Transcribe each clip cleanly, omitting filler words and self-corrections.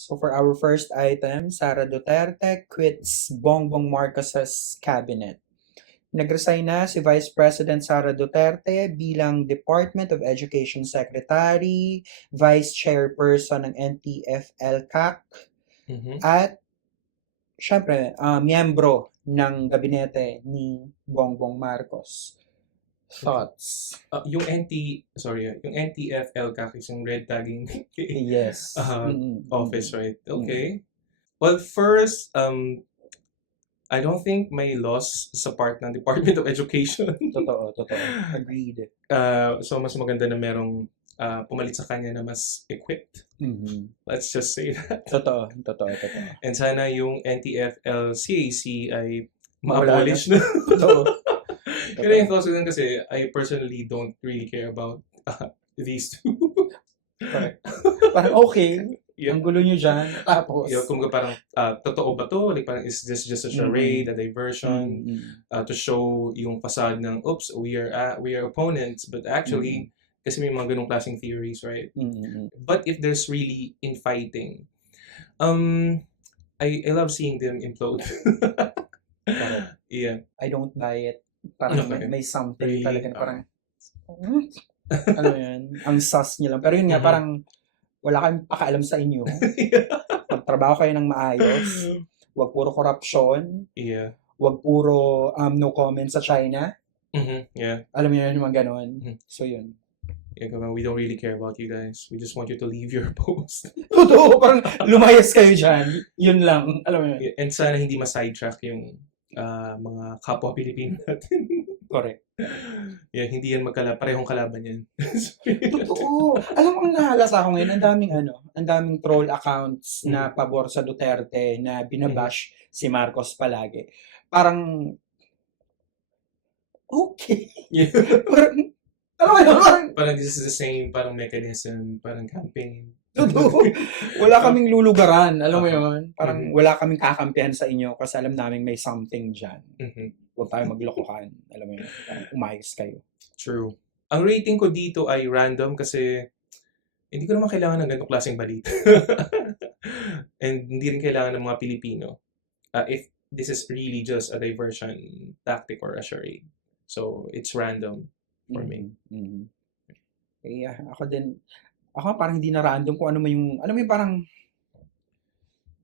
So for our first item, Sara Duterte quits Bongbong Marcos's cabinet. Nag-resign na si Vice President Sara Duterte bilang Department of Education Secretary, Vice Chairperson ng NTF-ELCAC, Mhm. at syempre, miyembro ng gabinete ni Bongbong Marcos. Thoughts? Yung NTF-ELCAC is yung red tagging Yes. office, right? Okay. Well, first, I don't think may loss sa part ng Department of Education. Totoo. Agreed. So, mas maganda na merong pumalit sa kanya na mas equipped. Let's just say that. Totoo. And sana yung NTF-LCAC ay Mawala ma-abolish na. Totoo. Yun yung thoughts ko din kasi I personally don't really care about these two. Correct. Parang okay, Yeah. ang gulo nyo dyan. Tapos, Kung parang totoo ba to? Like parang is this just a charade, a diversion, to show yung facade ng oops, we are opponents, but actually kasi may mga ganung klaseng theories, right? But if there's really infighting, I love seeing them implode. Correct. Yeah. I don't buy it. Parang Okay. may something Really? talaga na parang, ano yan, ang sus nyo lang. Pero yun nga, Mhm. parang wala kang pakaalam sa inyo. Magtrabaho kayo ng maayos. Huwag puro korupsyon. Yeah. Huwag puro no comment sa China. Yeah. Alam niyo yun, yung mga ganon. So yun. Yeah, we don't really care about you guys. We just want you to leave your post. Totoo, parang lumayas kayo dyan. Yun lang. Alam mo yun. Yeah, and sana hindi ma-sidetrack yung mga kapwa Pilipino natin. Correct. Yeah, hindi yan parehong kalaban yan. Totoo. Alam mo, ang nahalata ko ngayon, ang daming troll accounts na pabor sa Duterte na binabash si Marcos palagi. Parang, okay. Yeah. Parang, alam mo yun, Parang this is the same parang mechanism, parang campaign. totoo. Wala kaming lulugaran, alam mo yun? Parang wala kaming kakampihan sa inyo kasi alam namin may something dyan. Huwag tayo maglokohan. Alam mo yun? Parang umayos kayo. True. Ang rating ko dito ay random kasi hindi ko naman kailangan ng ganitong klaseng balita. And hindi rin kailangan ng mga Pilipino. If this is really just a diversion tactic or a charade. So, it's random for me. Yeah, ako parang hindi na random kung ano mo yung parang,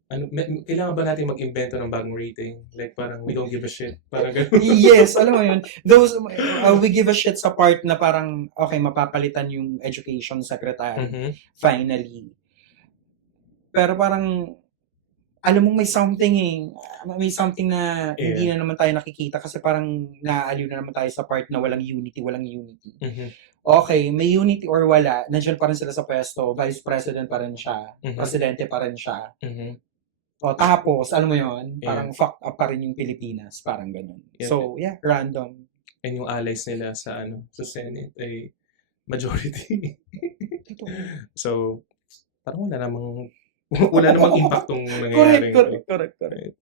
kailangan ba natin mag-invento ng bagong rating? Like parang we don't give a shit. Parang ganun. Yes, alam mo yun. We give a shit sa part na parang, okay, mapapalitan yung education secretary. Finally. Pero parang, alam mo may something na hindi na naman tayo nakikita kasi parang naaaliw na naman tayo sa part na walang unity. Okay, may unity or wala, nandiyan pa rin sila sa pwesto, vice president pa rin siya, presidente pa rin siya. O tapos, alam mo yun, parang fucked up pa rin yung Pilipinas, parang ganun. Yeah. So, yeah, random. And yung allies nila sa Senate ay majority. So, parang wala namang impactong nangyayari. Correct.